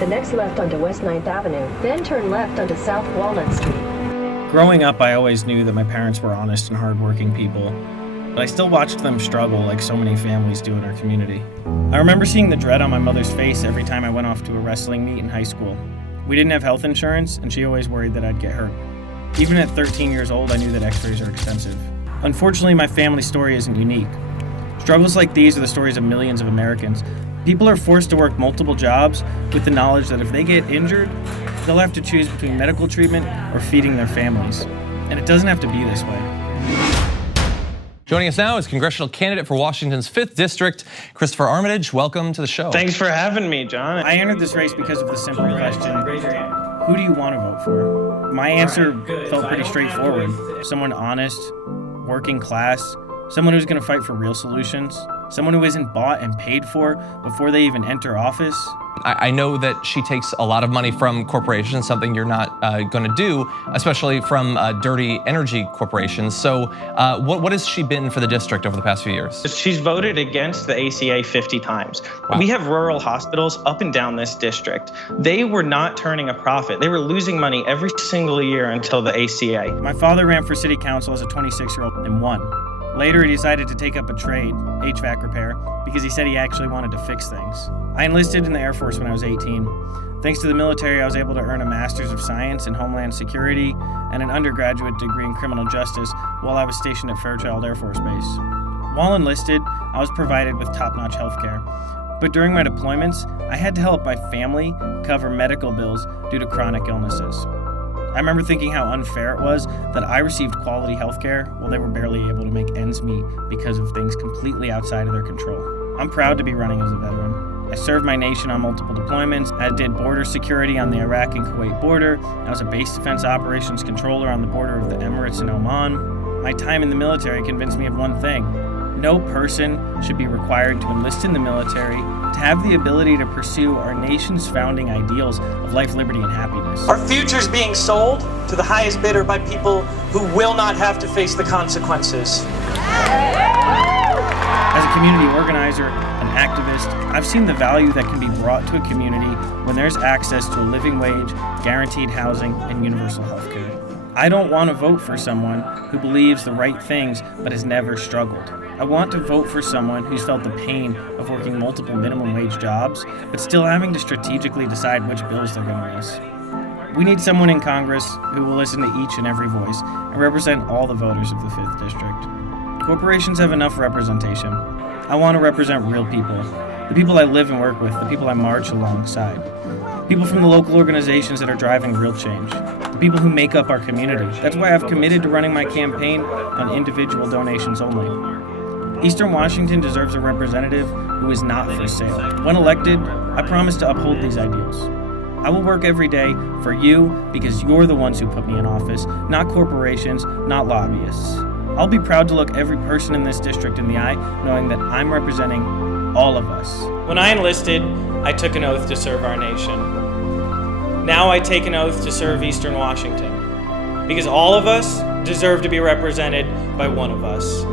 the next left onto West 9th Avenue, then turn left onto South Walnut Street. Growing up, I always knew that my parents were honest and hardworking people, but I still watched them struggle like so many families do in our community. I remember seeing the dread on my mother's face every time I went off to a wrestling meet in high school. We didn't have health insurance, and she always worried that I'd get hurt. Even at 13 years old, I knew that x-rays are expensive. Unfortunately, my family story isn't unique. Struggles like these are the stories of millions of Americans. People are forced to work multiple jobs with the knowledge that if they get injured, they'll have to choose between medical treatment or feeding their families. And it doesn't have to be this way. Joining us now is congressional candidate for Washington's 5th District, Christopher Armitage. Welcome to the show. Thanks for having me, John. I entered this race because of the simple question, who do you want to vote for? My answer felt pretty straightforward. Someone honest, working class, someone who's going to fight for real solutions, someone who isn't bought and paid for before they even enter office. I know that she takes a lot of money from corporations, something you're not going to do, especially from dirty energy corporations. So what has she been for the district over the past few years? She's voted against the ACA 50 times. Wow. We have rural hospitals up and down this district. They were not turning a profit. They were losing money every single year until the ACA. My father ran for city council as a 26-year-old and won. Later, he decided to take up a trade, HVAC repair, because he said he actually wanted to fix things. I enlisted in the Air Force when I was 18. Thanks to the military, I was able to earn a Master's of Science in Homeland Security and an undergraduate degree in Criminal Justice while I was stationed at Fairchild Air Force Base. While enlisted, I was provided with top-notch health care. But during my deployments, I had to help my family cover medical bills due to chronic illnesses. I remember thinking how unfair it was that I received quality health care while they were barely able to make ends meet because of things completely outside of their control. I'm proud to be running as a veteran. I served my nation on multiple deployments. I did border security on the Iraq and Kuwait border. I was a base defense operations controller on the border of the Emirates and Oman. My time in the military convinced me of one thing. No person should be required to enlist in the military to have the ability to pursue our nation's founding ideals of life, liberty, and happiness. Our future's being sold to the highest bidder by people who will not have to face the consequences. As a community organizer, an activist, I've seen the value that can be brought to a community when there's access to a living wage, guaranteed housing, and universal health care. I don't want to vote for someone who believes the right things but has never struggled. I want to vote for someone who's felt the pain of working multiple minimum wage jobs, but still having to strategically decide which bills they're going to miss. We need someone in Congress who will listen to each and every voice and represent all the voters of the 5th District. Corporations have enough representation. I want to represent real people, the people I live and work with, the people I march alongside, people from the local organizations that are driving real change, the people who make up our community. That's why I've committed to running my campaign on individual donations only. Eastern Washington deserves a representative who is not for sale. When elected, I promise to uphold these ideals. I will work every day for you because you're the ones who put me in office, not corporations, not lobbyists. I'll be proud to look every person in this district in the eye, knowing that I'm representing all of us. When I enlisted, I took an oath to serve our nation. Now I take an oath to serve Eastern Washington, because all of us deserve to be represented by one of us.